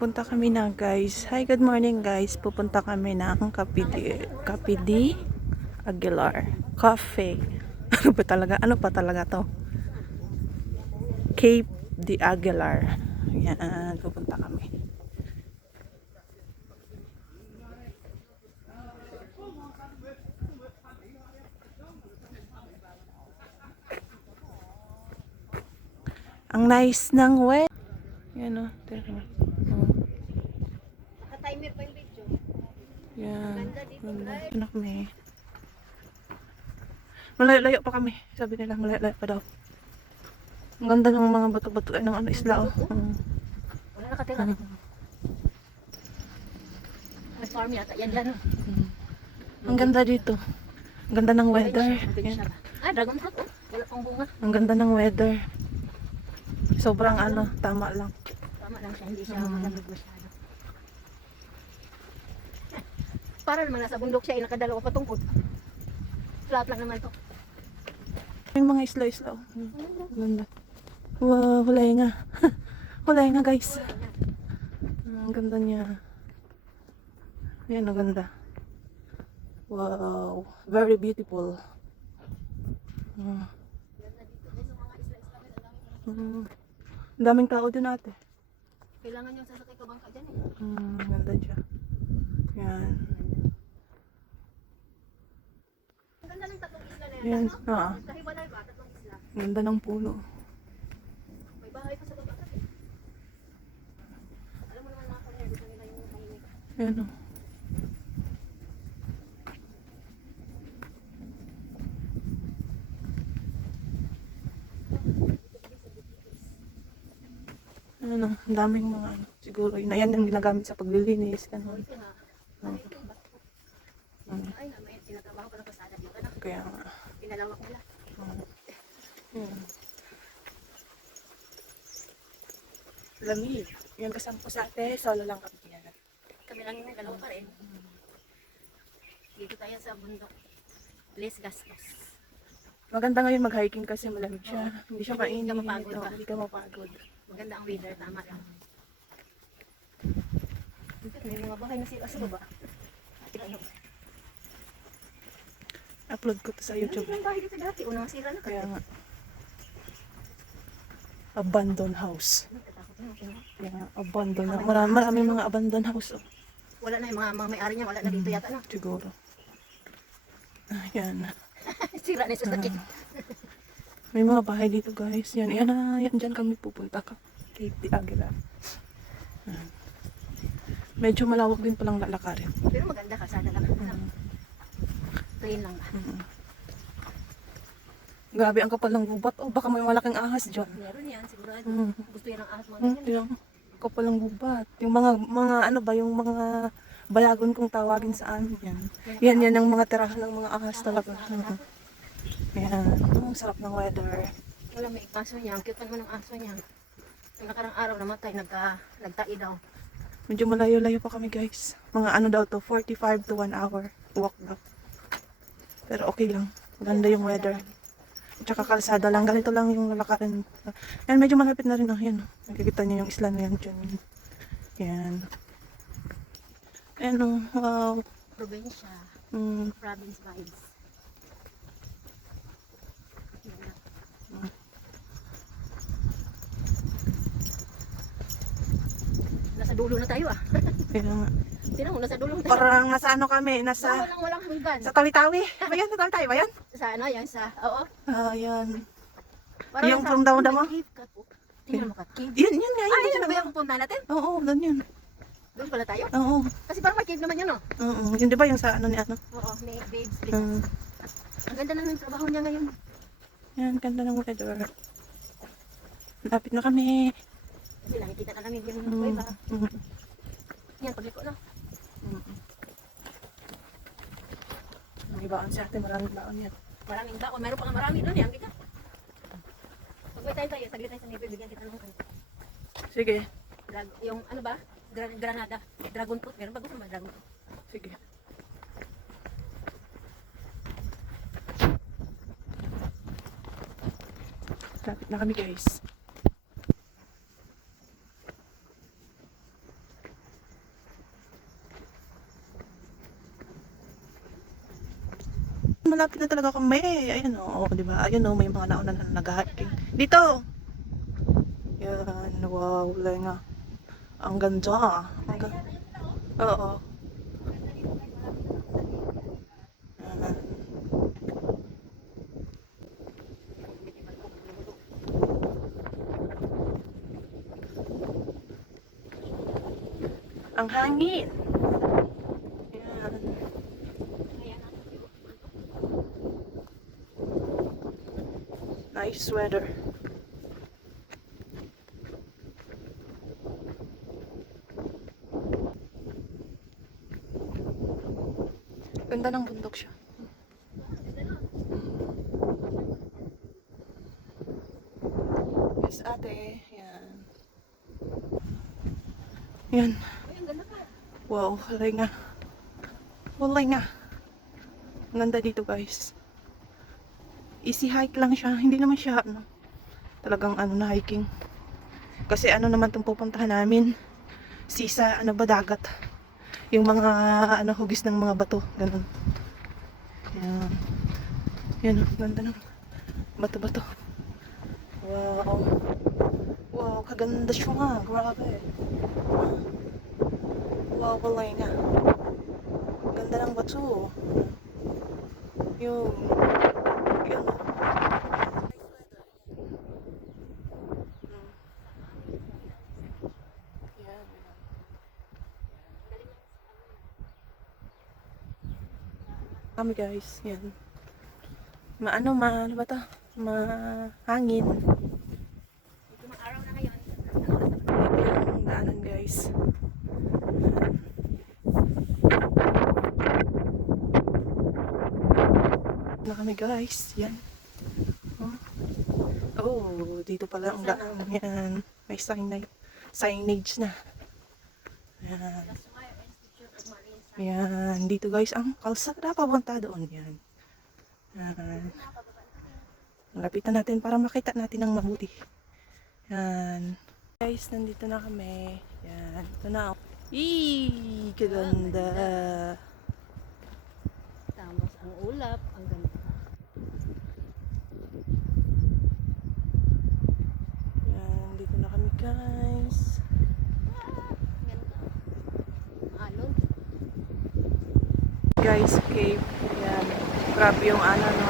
Punta kami na guys. Hi, good morning guys. Pupunta kami ng Kapidi Aguilar Cafe. Ano pa talaga to? Cape de Aguilar. Yan, pupunta kami. Ang nice ng weather. Yan o. Naka-timer pa yung video. Yan. Ganda dito, guys. Ano kami? Malayo-layo pa kami. Sabi nila, malayo-layo pa daw. Ang ganda ng mga bato-bato ng ano, isla. Oh. Wala nakatira. May farm yata. Yan dyan. Ang ganda dito. Ang ganda ng weather. Yan. Ah, dragon fruit. Oh. Wala pang bunga. Ang ganda ng weather. Sobrang ano, tama lang. Tama lang siya. Hindi siya malamig masyado. Para naman nasa bundok siya. Nakadalawa pa tungkod. Flat lang naman to. Yung mga isla-isla. Oh. Ganda. Wow, hulay nga. Hulay nga guys. Ang ganda niya. Yan, ang ganda. Wow. Very beautiful. Ang daming tao din ate. Kailangan yung sasakay ka bangka dyan eh. Ganda siya. Yan. Ang ganda ng tatlong isla na yan. Yan. No? Kahiwalay ba? Tatlong isla. Ganda ng puno. May bahay pa sa baba kasi. Alam mo naman mga kanya. Gusto nila yung mahinig. Yan o. Ano, ang daming mga ano, siguro yun, ayan yung ginagamit sa paglilinis, ganun. Ay na, may tinatrabaho pa ng pasada dito na. Kaya nga. Pinalawak nila. Yan. Lamig. Yung kasama ko sa ate, solo lang kami yan. Kami lang yung dalawa pa rin. Dito tayo sa bundok. Les Gastos. Maganda ngayon mag-hiking kasi malamig siya. Hindi siya mainit. Hindi ka mapagod ba? Hindi ka mapagod. Maganda ang weather, tama lang. May mga bahay na sila sa baba. Ano? Upload ko to sa YouTube. Yung bahay dito dati, unang sira na. Kaya nga. Abandoned house. Natatakot na ako. Kaya abandoned na. Maraming mga abandoned house. Oh. Wala na yung mga may-ari niya, wala na dito yata na. Siguro. Ayan. Sira na yung sasakyan. May mga bahay dito guys. Yan, yan dyan kami pupunta ka. Cape de Aguilar. Medyo malawak din palang lalakarin. Pero maganda kasada lang. Plain lang ba? Grabe ang kapal ng gubat. Oh, baka may malaking ahas dyan. Meron yan, sigurado. Mm. Gusto yan ng ahas mga ganyan. Yung kapal ng gubat. Yung mga ano ba, yung mga bayagon kong tawagin sa amin yan. Yan ang mga tirahan ng mga ahas talaga. Yan. Ang sarap ng weather. Wala may aso niya. Ang cute pa naman ng aso niya. Yung nakarang araw namatay, nagtai daw. Medyo malayo-layo pa kami guys. Mga ano daw to, 45 to 1 hour walk daw. Pero okay lang. Maganda yung weather. Tsaka kalsada lang. Ganito lang yung lalakarin. Yan, medyo malapit na rin. Oh. Yan. Nakikita niyo yung isla na yan dyan. Yan. Yan oh. Wow. Probinsya. Province vibes. Nasa dulo na tayo ah. Kaya nga. Tinan mo, nasa dulo na tayo. Parang nasa ano kami, nasa Walang hanggan. sa Tawi-Tawi. Ba yan? Sa Tawi-Tawi ba yan? Sa ano yan, sa, oo. Yan. Parang Yung nasa- from damo-damo? Cave ka po. Tingnan mo ka. Cave. Yun nga. Ay, Yun yun ba yung pupunta natin? Oo, doon yun. Doon pala tayo? Oo. Kasi parang may cave naman yun, oh. Oo. Yun di ba yung sa ano ni ano? Oo, may babes. Mm. Ang ganda naman yung trabaho niya ngayon. Yan, ganda ng weather. Lapit na kami. Kasi nakikita na namin yung Mm. iba. Mm. Yan, pagliko na. May baon si ate, maraming baon yan. Maraming tao. Meron pa nga marami doon eh. Ang bigat. Pag may tayo, saglit tayo sa neighbor, bigyan kita ng ano. Sige. Yung ano ba? Granada. Dragon fruit. Meron ba gusto mo dragon fruit? Sige. Lapit na kami guys. malapit na talaga kami. Ayun o, di ba? Ayun o, may mga nauna na nag-hiking. Dito! Yan, wow, wala nga. Ang ganda. Ang ganda. Oo. Yan. Ang hangin. Yan. Nice weather. Ganda ng bundok siya. Yes, ate. Yan. Yan. Wow, walay nga. Walay nga. Ang ganda dito, guys. Easy hike lang siya. Hindi naman siya, ano, talagang ano na hiking. Kasi ano naman itong pupuntahan namin. Sisa, ano ba, dagat. Yung mga, ano, hugis ng mga bato. Ganun. Yan. Yan, oh, ganda ng bato-bato. Wow. Wow, kaganda siya nga. Grabe. Wow, walay nga. Ganda ng bato. Yung, yan, oh. Yan, yan. Kami guys, yan. Ano ba to? Mahangin. Ito mga araw na ngayon. Ito yung daanan guys. Na kami guys, yan. Oh, dito pala ang daan. Yan. May signage na. Yan. Tasmaya Institute of Marine Science. Yan. Dito guys, ang kalsada papunta doon. Yan. Yan. Lapitan natin para makita natin ng mabuti. Yan. Guys, nandito na kami. Yan. Ito na. Eee! Kaganda. Tapos ang ulap, ang ganda. Yan. Dito na kami guys. Ganda. Alon. Guys, cave. Yan. Grabe yung ano, no.